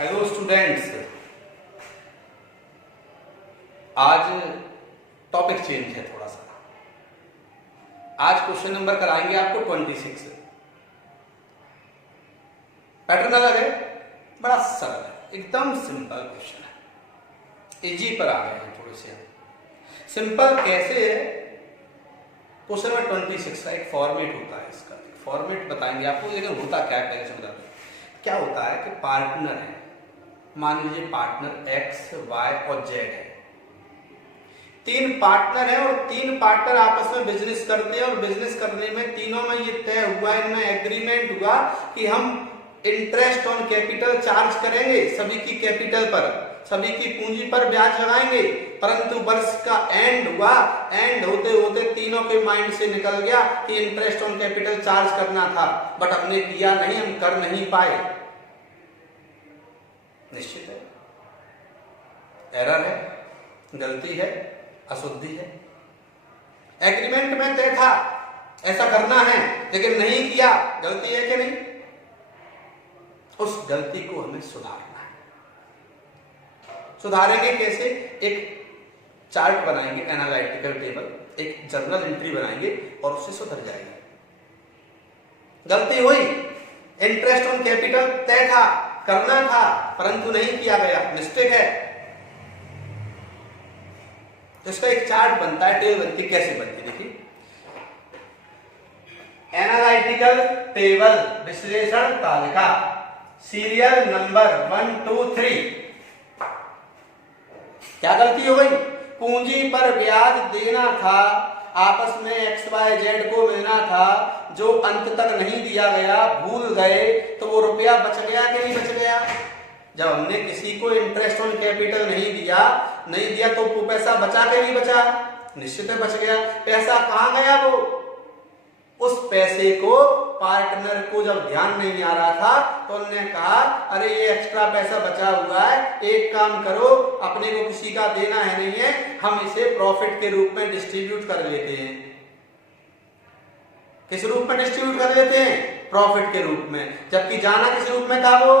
Hello students, आज topic change है थोड़ा सा। आज क्वेश्चन नंबर कराएंगे आपको 26। पैटर्न अलग है, बड़ा सरल है, एकदम सिंपल क्वेश्चन है। इजी पर आ गए हैं थोड़े से। सिंपल कैसे है? क्वेश्चन नंबर 26 का एक फॉर्मेट होता है। इसका फॉर्मेट बताएंगे आपको, लेकिन होता क्या है पहले से बता दो। क्या होता है कि पार्टनर है, मान लीजिए पार्टनर एक्स वाई और जेड है। तीन पार्टनर है और तीन पार्टनर आपस में बिजनेस करते हैं, और बिजनेस करने में तीनों में ये तय हुआ, इनमें एग्रीमेंट हुआ कि हम इंटरेस्ट ऑन कैपिटल चार्ज करेंगे, सभी की कैपिटल पर, सभी की पूंजी पर ब्याज लगाएंगे। परंतु वर्ष का एंड हुआ, एंड होते होते तीनों के माइंड से निकल गया कि इंटरेस्ट ऑन कैपिटल चार्ज करना था, बट हमने किया नहीं, हम कर नहीं पाए। निश्चित है एरर है, गलती है, अशुद्धि है। एग्रीमेंट में तय था ऐसा करना है, लेकिन नहीं किया, गलती है कि नहीं? उस गलती को हमें सुधारना है। सुधारेंगे कैसे? एक चार्ट बनाएंगे, एनालिटिकल टेबल, एक जर्नल एंट्री बनाएंगे और उससे सुधर जाएगा। गलती हुई, इंटरेस्ट ऑन कैपिटल तय था, करना था, परंतु नहीं किया गया, मिस्टेक है। तो इसका एक चार्ट बनता है, टेबल बनती, कैसे बनती देखिए। एनालिटिकल टेबल, विश्लेषण तालिका, सीरियल नंबर 1 2 3। क्या गलती हो गई? पूंजी पर ब्याज देना था, आपस में एक्स वाई जेड को मिलना था, जो अंत तक नहीं दिया गया, भूल गए, तो वो रुपया बच गया कि नहीं बच गया? जब हमने किसी को इंटरेस्ट ऑन कैपिटल नहीं दिया तो वो पैसा बचा के नहीं बचा? निश्चित है बच गया। पैसा कहां गया? वो उस पैसे को पार्टनर को जब ध्यान नहीं आ रहा था तो उन्होंने कहा, अरे ये एक्स्ट्रा पैसा बचा हुआ है, एक काम करो, अपने को किसी का देना है नहीं है, हम इसे प्रॉफिट के रूप में डिस्ट्रीब्यूट कर लेते हैं। किस रूप में डिस्ट्रीब्यूट कर लेते हैं? प्रॉफिट के रूप में। जबकि जाना किस रूप में था? वो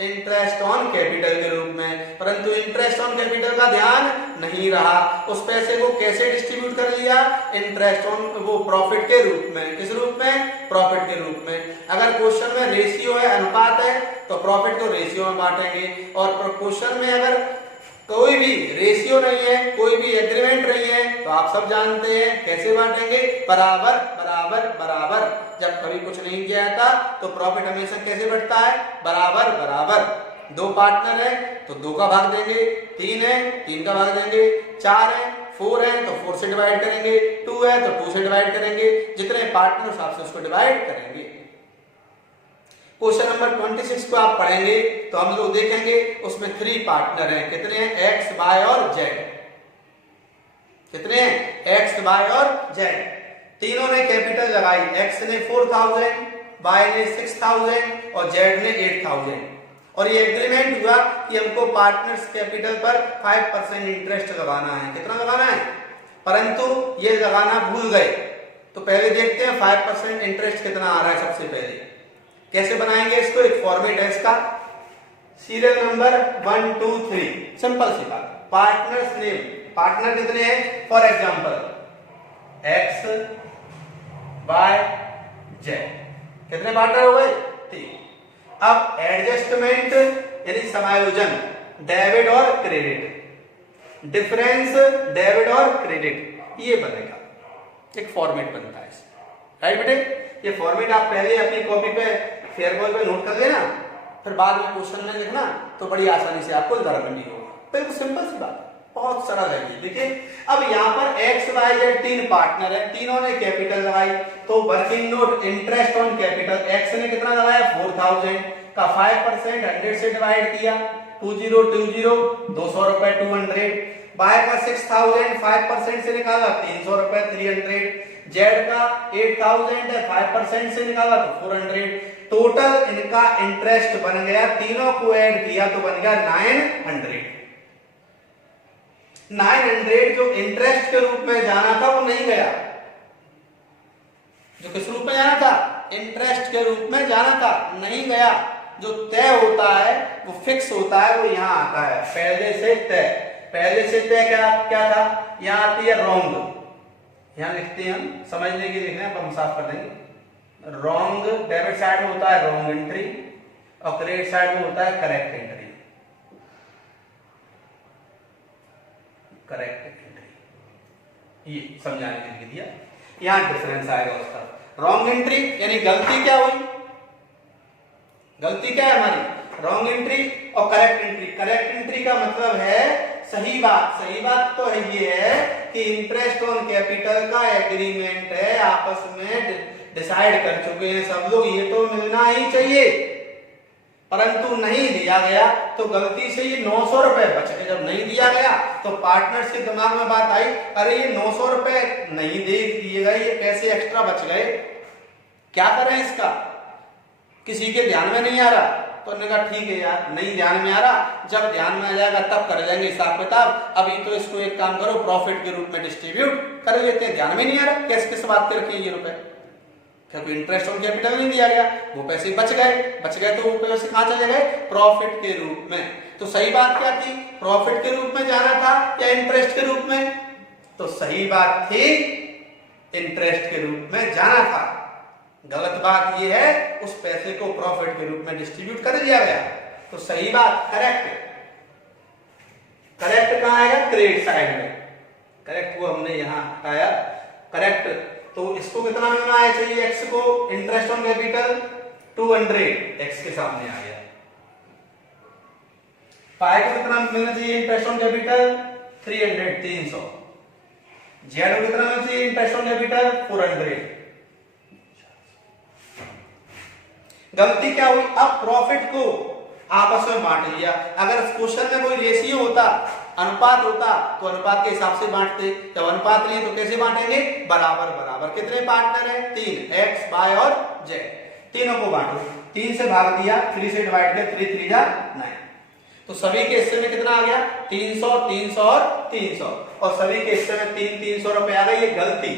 इंटरेस्ट ऑन कैपिटल के रूप में। परंतु इंटरेस्ट ऑन कैपिटल का ध्यान नहीं रहा, उस पैसे को कैसे डिस्ट्रीब्यूट कर लिया? इंटरेस्ट ऑन, वो प्रॉफिट के रूप में। किस रूप में? प्रॉफिट के रूप में। अगर क्वेश्चन में रेशियो है, अनुपात है, तो प्रॉफिट को रेशियो में बांटेंगे। और क्वेश्चन में अगर कोई भी रेशियो नहीं है, कोई भी एग्रीमेंट नहीं है, तो आप सब जानते हैं कैसे बांटेंगे? बराबर बराबर बराबर। जब कभी कुछ नहीं किया था तो प्रॉफिट हमेशा कैसे बढ़ता है? बराबर बराबर। दो पार्टनर है तो 2 का भाग देंगे, 3 है 3 का भाग देंगे, 4 है 4 है तो 4 से डिवाइड करेंगे, 2 है तो 2 से डिवाइड करेंगे, जितने पार्टनर उस हिसाब से उसको डिवाइड करेंगे। क्वेश्चन नंबर 26 को आप पढ़ेंगे तो हम लोग देखेंगे उसमें 3 पार्टनर हैं। कितने हैं? एक्स वाई और जेड। कितने हैं? एक्स वाई और जेड। तीनों ने कैपिटल लगाई, एक्स ने 4000, वाई ने 6000 और जेड ने 8000। और ये एग्रीमेंट हुआ कि हमको पार्टनर्स कैपिटल पर 5% इंटरेस्ट लगाना है। कितना लगाना है? परंतु ये लगाना भूल गए। तो पहले देखते हैं 5% इंटरेस्ट कितना आ रहा है। सबसे पहले कैसे बनाएंगे इसको? एक फॉर्मेट है इसका, सीरियल नंबर 1 2 3। सिंपल सी बात। पार्टनर्स नेम, पार्टनर कितने हैं? For example X Y Z. कितने पार्टनर हो गए? 3। अब एडजस्टमेंट यानी समायोजन, डेबिट और क्रेडिट, डिफरेंस डेबिट और क्रेडिट, ये बनेगा। एक फॉर्मेट बनता है इसका, राइट बेटे? ये फॉर्मेट आप पहले अपनी कॉपी पे फेयरबॉल पे नोट कर लेना, फिर बाद में क्वेश्चन में लिखना तो बड़ी आसानी से आपको उदाहरण भी होगा। बिल्कुल सिंपल सी बात, बहुत सरल है ये। देखिए अब यहाँ पर एक्स वाई जेड 3 पार्टनर है, तीनों ने कैपिटल लगाई, तो working note interest on capital, x ने कितना लगाया? 4000 का 5% 100 से डिवाइड किया, 2020 200 रुपए 200। वाई का 6000 5% से निकाला 300 रुपए 300। जेड का 8000 है, 5% से निकाला तो 400। टोटल इनका इंटरेस्ट बन गया, तीनों को ऐड किया तो बन गया 900। 900 जो इंटरेस्ट के रूप में जाना था वो नहीं गया। जो किस रूप में जाना था? इंटरेस्ट के रूप में जाना था, नहीं गया। जो तय होता है वो फिक्स होता है, वो यहाँ आता है पहले से तय। पहले से तय क्या क्या था, यहाँ आती है रॉन्ग, यहाँ लिखते हैं हम, समझने के लिए लिख रहे हैं, हम साफ कर देंगे। रॉन्ग डेबिट साइड में होता है रॉन्ग एंट्री और क्रेडिट साइड में होता है करेक्ट एंट्री। करेक्ट एंट्री, ये समझाने के लिए दिया, यहां डिफरेंस आएगा उसका। रॉन्ग एंट्री यानी गलती क्या हुई, गलती क्या है हमारी, रॉन्ग एंट्री और करेक्ट एंट्री। करेक्ट एंट्री का मतलब है सही बात। सही बात तो है ये है कि इंटरेस्ट ऑन कैपिटल का एग्रीमेंट है, आपस में डिसाइड कर चुके हैं सब लोग, ये तो मिलना ही चाहिए, परंतु नहीं दिया गया तो गलती से ये 900 रुपए बच गए। जब नहीं दिया गया तो पार्टनर्स के दिमाग में बात आई, अरे ये 900 रुपए नहीं दे दिए गए, ये पैसे एक्स्ट्रा बच गए, क्या करें इसका, किसी के ध्यान में नहीं आ रहा। तो उन्होंने कहा ठीक है यार, नहीं ध्यान में आ रहा, जब ध्यान में आ जाएगा तब कर लेंगे हिसाब किताब, अभी तो इसको एक काम करो प्रॉफिट के रूप में डिस्ट्रीब्यूट कर लेते हैं। ध्यान में नहीं आ रहा किस किस बात के रखे ये रुपए, क्योंकि इंटरेस्ट ऑन कैपिटल नहीं दिया गया, वो पैसे बच गए तो वो पैसे कहां चले गए, प्रॉफिट के रूप में। तो सही बात क्या थी, प्रॉफिट के रूप में जाना था या इंटरेस्ट के रूप में, तो सही बात थी इंटरेस्ट के रूप में जाना था। गलत बात ये है उस पैसे को प्रॉफिट के रूप में डिस्ट्रीब्यूट कर दिया गया। तो सही बात करेक्ट, करेक्ट कहां आएगा, क्रेडिट साइड में। करेक्ट को हमने यहां हटाया, करेक्ट तो इसको कितना मिलना है चाहिए, एक्स को, इंटरेस्ट ऑन कैपिटल 200 एक्स के सामने आ गया। पाई को कितना मिलना चाहिए इंटरेस्ट ऑन कैपिटल 300 300। जेड को कितना मिलना चाहिए इंटरेस्ट ऑन कैपिटल 400। गलती क्या हुई, अब प्रॉफिट को आपस में बांट लिया। अगर क्वेश्चन में कोई रेशियो होता, अनुपात होता, तो अनुपात के हिसाब से बांटते। जब अनुपात नहीं तो कैसे बांटेंगे, बराबर बराबर। कितने पार्टनर हैं, 3, एक्स वाई और जेड, तीनों को बांटो। 3 से भाग दिया, 3 से डिवाइड किया, 3 3 जा 9। तो सभी के हिस्से में कितना आ गया, 300 300 और 300, और सभी के हिस्से में 300 रुपए आ गए। ये गलती,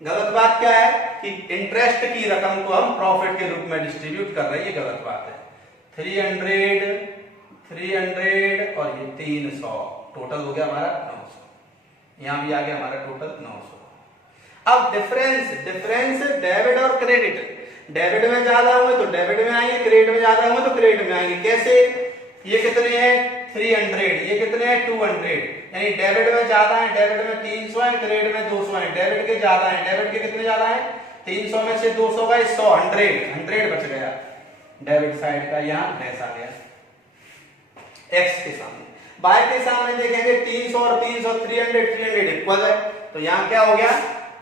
गलत बात क्या है कि इंटरेस्ट की रकम को हम प्रॉफिट के रूप में डिस्ट्रीब्यूट कर रहे हैं, ये गलत बात है। 300 300 और ये 300, टोटल हो गया हमारा 900। यहां भी आ गया हमारा टोटल 900। अब डिफरेंस डेबिट और क्रेडिट, डेबिट में ज्यादा होंगे तो डेबिट में आएंगे, क्रेडिट में ज्यादा होंगे तो क्रेडिट में आएंगे। कैसे, ये कितने हैं 300, ये कितने हैं 200, यानी डेबिट में ज्यादा है, डेबिट में 300 है, क्रेडिट में 200 है। डेबिट के ज्यादा है, डेबिट के कितने ज्यादा है, 300 में से 200 गए 100, 100 बच गया डेबिट साइड का, यहाँ डैश आ गया एक्स के सामने। बाय के सामने देखेंगे 300 और 300, 300 इक्वल है, तो यहाँ क्या हो गया,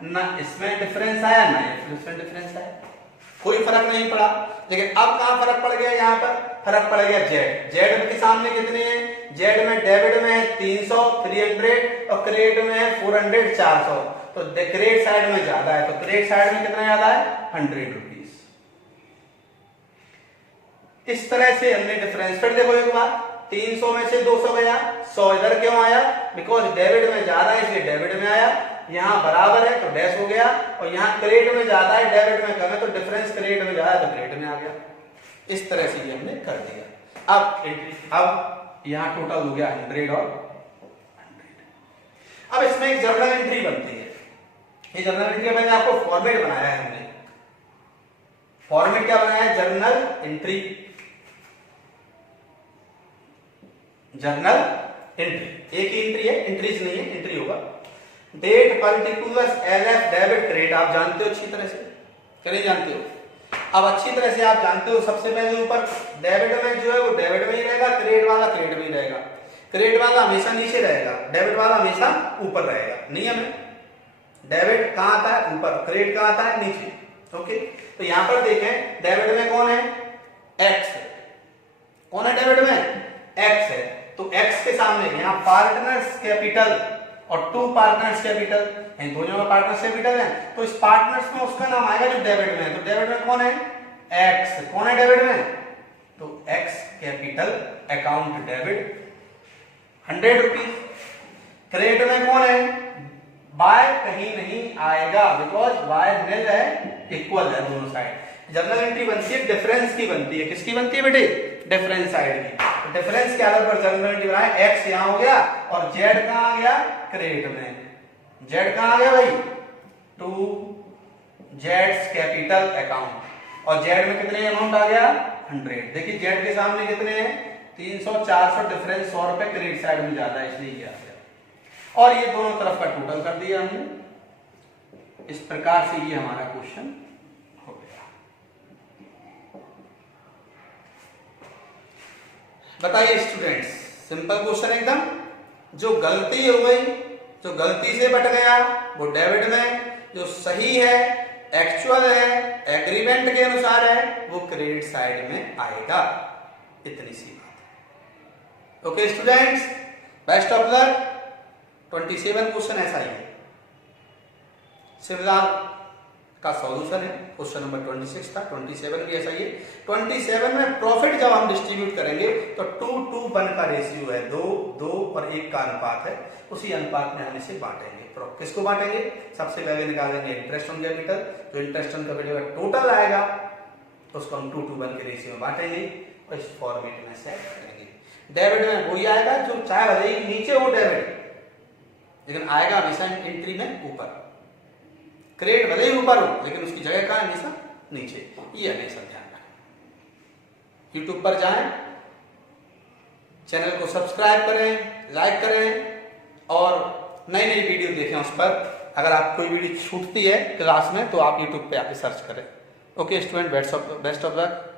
ना इसमें डिफरेंस आया ना इसमें डिफरेंस आया, कोई फर्क नहीं पड़ा। लेकिन अब कहां फर्क पड़ गया, यहाँ पर फर्क पड़ गया जेड। जेड के सामने कितने हैं, जेड में डेबिट में है 300 300 और क्रेडिट में है 400 400, तो क्रेडिट साइड में ज्यादा है, तो क्रेडिट साइड में कितना ज्यादा है 100 रुपीज। इस तरह से हमने डिफरेंस, फिर देखो एक बार 300 में से 200 गया, 100 इधर क्यों आया, बिकॉज डेबिट में ज्यादा है इसलिए डेबिट में आया। यहाँ बराबर है तो डैश हो गया, और यहाँ क्रेडिट में ज्यादा है डेबिट में कम है तो डिफरेंस क्रेडिट में ज्यादा है तो क्रेडिट में आ गया। इस तरह से ये हमने कर दिया। अब यहाँ टोटल हो गया 100 और 100। अब इसमें एक जर्नल एंट्री बनती है। ये जर्नल एंट्री मैंने आपको फॉर्मेट बनाया है, हमने फॉर्मेट क्या बनाया है, जर्नल एंट्री। जर्नल एंट्री एक ही एंट्री है, एंट्रीज नहीं है, एंट्री होगा। Date particulars LF debit credit आप जानते हो अच्छी तरह से, क्या नहीं जानते हो, अब अच्छी तरह से आप जानते हो। सबसे पहले ऊपर डेबिट में जो है वो डेबिट में ही रहेगा, क्रेडिट वाला क्रेडिट में ही रहेगा। क्रेडिट वाला हमेशा नीचे रहेगा, डेबिट वाला हमेशा ऊपर रहेगा। नियम है, डेबिट कहां आता है ऊपर, क्रेडिट कहां आता है नीचे। ओके, तो यहां पर देखें डेबिट में कौन है, एक्स है। कौन है डेबिट में, एक्स है, तो एक्स के सामने यहाँ पार्टनर्स कैपिटल और 2 पार्टनर्स कैपिटल, इन दोनों में पार्टनर्स कैपिटल है, तो इस पार्टनर्स में उसका नाम आएगा जो डेबिट में है। तो डेबिट में कौन है, एक्स। कौन है डेबिट में, तो x capital account debit 100 rupees. Credit में कौन है, बाय कहीं नहीं आएगा, बिकॉज बाय निल है, इक्वल है दोनों साइड। जर्नल एंट्री बनती है डिफरेंस की बनती है, किसकी बनती है बेटे? डिफरेंस साइड की। तो डिफरेंस के आधार पर जर्नल एंट्री बनाए, एक्स यहाँ हो गया और जेड कहाँ आ गया? क्रेडिट में। जेड कहाँ आ गया भाई? टू जेड्स कैपिटल अकाउंट, और जेड में कितने अमाउंट आ गया? 100। देखिए जेड के सामने कितने हैं? 300 400 डिफरेंस 100 रुपए क्रेडिट साइड में ज्यादा है इसलिए ये आ गया, और ये दोनों तरफ का टोटल कर दिया हमने। इस प्रकार से ये हमारा क्वेश्चन हो गया। बताइए स्टूडेंट्स, सिंपल क्वेश्चन एकदम। जो गलती हो गई, जो गलती से बट गया वो डेबिट में, जो सही है, एक्चुअल है, एग्रीमेंट के अनुसार है, वो क्रेडिट साइड में आएगा। इतनी सी बात है। Okay students, best of luck. 27 question ऐसा ही है, सिमिलर का सॉल्यूशन है। क्वेश्चन नंबर 26 था, 27 भी ऐसा ही है। 27 में प्रॉफिट जब हम डिस्ट्रीब्यूट करेंगे तो 2:1 का रेशियो है, 2 और 1 का अनुपात है, उसी अनुपात में हम इसे बांटेंगे। किसको बांटेंगे? सबसे पहले निकालेंगे इंटरेस्ट ऑन कैपिटल, जो इंटरेस्ट ऑन कैपिटल का टोटल आएगा उसको हम 2:1 के रेशियो में बांटेंगे और इस फॉर्मेट में सेट करेंगे। डेबिट में वही आएगा जो चाहे भले ही नीचे हो डेबिट, लेकिन आएगा हमेशा एंट्री में ऊपर। क्रेडिट भले ही ऊपर हो लेकिन उसकी जगह कहाँ है? हमेशा नीचे। ये हमेशा ध्यान रखें। यूट्यूब पर जाएं, चैनल को सब्सक्राइब करें, लाइक करें और नई नई वीडियो देखें उस पर। अगर आप कोई वीडियो छूटती है क्लास में तो आप यूट्यूब पे आके सर्च करें। Okay student, best of luck.